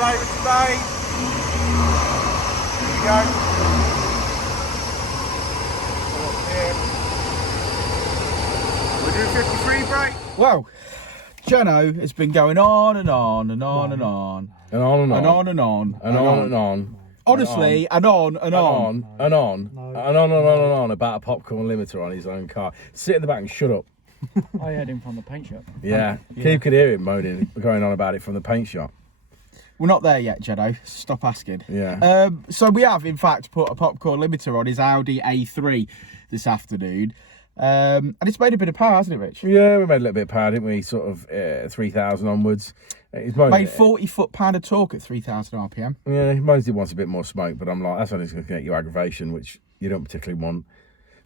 over today. Here we go. We're doing 53 brake. Well, Jono has been going on and on and on and on. And on and on. And on and on. And on and on. Honestly, and on and on. And on. And on about a popcorn limiter on his own car. Sit in the back and shut up. I heard him from the paint shop. Yeah. You could hear him moaning, going on about it from the paint shop. We're not there yet, Jono. Stop asking. Yeah. So we have, in fact, put a popcorn limiter on his Audi A3 this afternoon. And it's made a bit of power, hasn't it, Rich? Yeah, we made a little bit of power, didn't we? Sort of 3,000 onwards. It's made 40 foot-pound of torque at 3,000 RPM. Yeah, he moans he wants a bit more smoke, but I'm like, that's only going to get you aggravation, which you don't particularly want.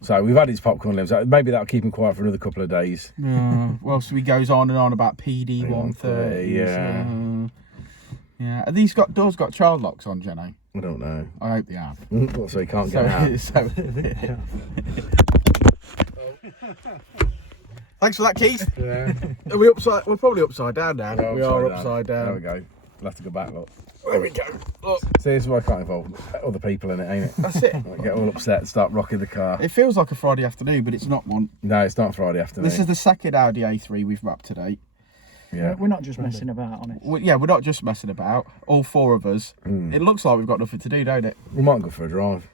So we've had his popcorn limbs. Maybe that'll keep him quiet for another couple of days. Well, so he goes on and on about PD 130. Yeah. Yeah. Are these doors got child locks on, Jono? I don't know. I hope they have. So he can't get out. Thanks for that, Keith. Yeah. Are we upside? We're probably upside down now. We are upside down. There we go. We'll have to go back, look. There we go. Look. See, this is why I can't involve other people in it, ain't it? That's it. Like, get all upset and start rocking the car. It feels like a Friday afternoon, but it's not one. No, it's not Friday afternoon. This is the second Audi A3 we've wrapped to date. Yeah. We're not just messing about on it. We're not just messing about. All four of us. It looks like we've got nothing to do, don't it? We might go for a drive.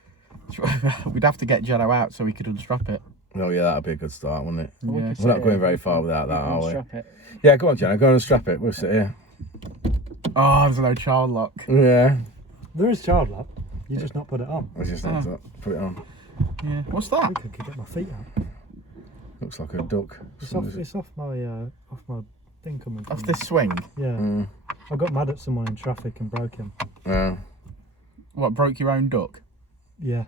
We'd have to get Jono out so we could unstrap it. Oh yeah, that'd be a good start, wouldn't it? Yeah. We're not going very far without that, are we? Strap it. Yeah, go on, Jenna, go on and strap it. We'll sit here. Oh, there's no child lock. Yeah. There is child lock. You just not put it on. I just need to put it on. Yeah. What's that? I think I could get my feet out. Looks like a duck. It's off my thing coming from. Off this swing? Yeah. I got mad at someone in traffic and broke him. Yeah. What, broke your own duck? Yeah.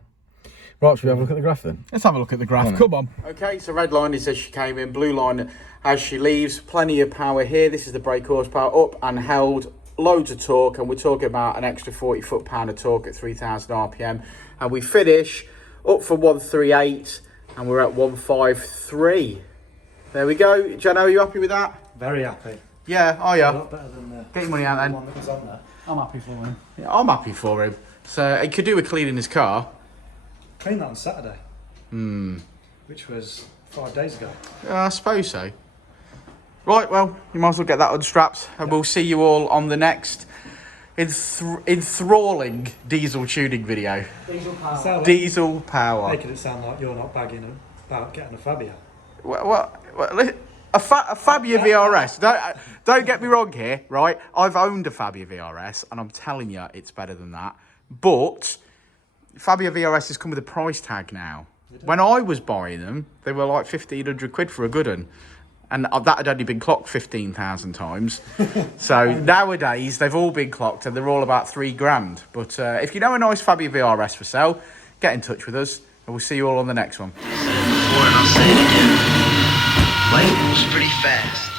Right, should we have a look at the graph then? Let's have a look at the graph. Come on. Okay, so red line is as she came in, blue line as she leaves. Plenty of power here. This is the brake horsepower, up and held. Loads of torque, and we're talking about an extra 40 foot-pound of torque at 3,000 RPM. And we finish up for 138, and we're at 153. There we go. Jono, are you happy with that? Very happy. Yeah, are you? A lot better than the Get your money out then. one that was on there. I'm happy for him. Yeah, I'm happy for him. So he could do with cleaning his car. Cleaned that on Saturday. Which was 5 days ago. I suppose so. Right, well, you might as well get that unstrapped, and we'll see you all on the next enthralling diesel tuning video. Diesel power. Diesel power. Making it sound like you're not bagging about getting a Fabia. What, a Fabia VRS. Don't get me wrong here, right? I've owned a Fabia VRS, and I'm telling you, it's better than that. But Fabia VRS has come with a price tag now. When I was buying them, they were like 1,500 quid for a good one. And that had only been clocked 15,000 times. So nowadays, they've all been clocked and they're all about $3,000. But if you know a nice Fabia VRS for sale, get in touch with us and we'll see you all on the next one. Said it before and I'll say it again. Life moves pretty fast.